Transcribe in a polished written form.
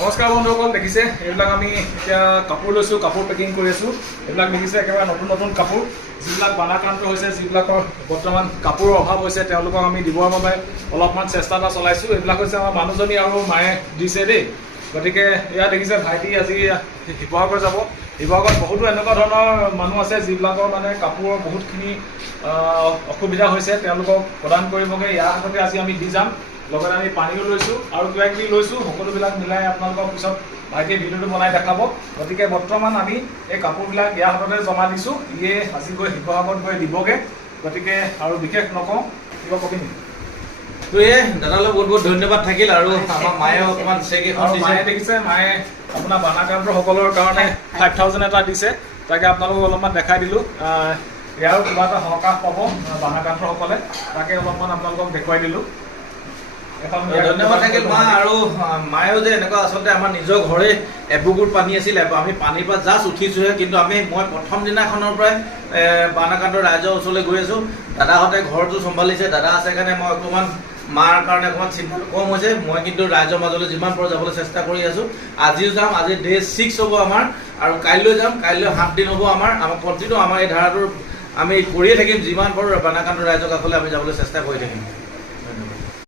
নমস্কাৰ বন্ধুসকল, দেখিছে এইবিলাক আমি এতিয়া কাপোৰ লৈছোঁ, কাপোৰ পেকিং কৰি আছোঁ। এইবিলাক দেখিছে একেবাৰে নতুন নতুন কাপোৰ, যিবিলাক বানাক্ৰান্ত হৈছে, যিবিলাকৰ বৰ্তমান কাপোৰৰ অভাৱ হৈছে, তেওঁলোকক আমি দিবৰ বাবে অলপমান চেষ্টা এটা চলাইছোঁ। এইবিলাক হৈছে আমাৰ মানুহজনী আৰু মায়ে দিছে দেই। গতিকে এয়া দেখিছে ভাইটি আজি শিৱসাগৰ যাব। শিৱসাগৰত বহুতো এনেকুৱা ধৰণৰ মানুহ আছে যিবিলাকৰ মানে কাপোৰৰ বহুতখিনি অসুবিধা হৈছে, তেওঁলোকক প্ৰদান কৰিবগৈ ইয়াৰ আগতে আজি আমি দি যাম। লগতে আমি পানীও লৈছোঁ আৰু কিবা কিবি লৈছোঁ, সকলোবিলাক মিলাই আপোনালোকক পিছত ভাইটিয়ে ভিডিঅ'টো বনাই দেখাব। গতিকে বৰ্তমান আমি এই কাপোৰবিলাক ইয়াৰ হাততে জমা দিছোঁ, ইয়ে আজি গৈ শিৱসাগৰত গৈ দিবগৈ। গতিকে আৰু বিশেষ নকওঁ, কিবা কবি নেকি? তো দাদালৈ বহুত বহুত ধন্যবাদ থাকিল। আৰু আমাৰ মায়েও অকণমান চেক এখন দিছে। মায়ে দেখিছে, মায়ে আপোনাৰ বানাক্ৰান্তসকলৰ কাৰণে 5000 এটা দিছে, তাকে আপোনালোকক অলপমান দেখাই দিলোঁ। ইয়াৰো কিবা এটা সকাহ পাব বানাক্ৰান্তসকলে, তাকে অলপমান আপোনালোকক দেখুৱাই দিলোঁ। ধন্যবাদ থাকিল মা। আৰু মায়েও যে এনেকুৱা আচলতে আমাৰ নিজৰ ঘৰে এবুকুৰ পানী আছিলে, আমি পানীৰ পৰা জাষ্ট উঠিছোঁহে, কিন্তু মই প্ৰথম দিনাখনৰ পৰাই বানাক্ৰান্ত ৰাইজৰ ওচৰলৈ গৈ আছোঁ। দাদাহঁতে ঘৰটো চম্ভালিছে, দাদা আছে কাৰণে মই অকণমান মাৰ কাৰণে অকণমান চিন্তাটো কম হৈছে। মই কিন্তু ৰাইজৰ মাজলৈ যিমান পাৰোঁ যাবলৈ চেষ্টা কৰি আছোঁ। আজিও যাম, আজি ডে 6 হ'ব আমাৰ, আৰু কাইলৈ যাম, কাইলৈ 7 দিন হ'ব আমাৰ কণ্টিনিউ আমাৰ এই ধাৰাটোৰ আমি কৰিয়ে থাকিম। যিমান পাৰোঁ বানাক্ৰান্ত ৰাইজৰ কাষলৈ আমি যাবলৈ চেষ্টা কৰি থাকিম।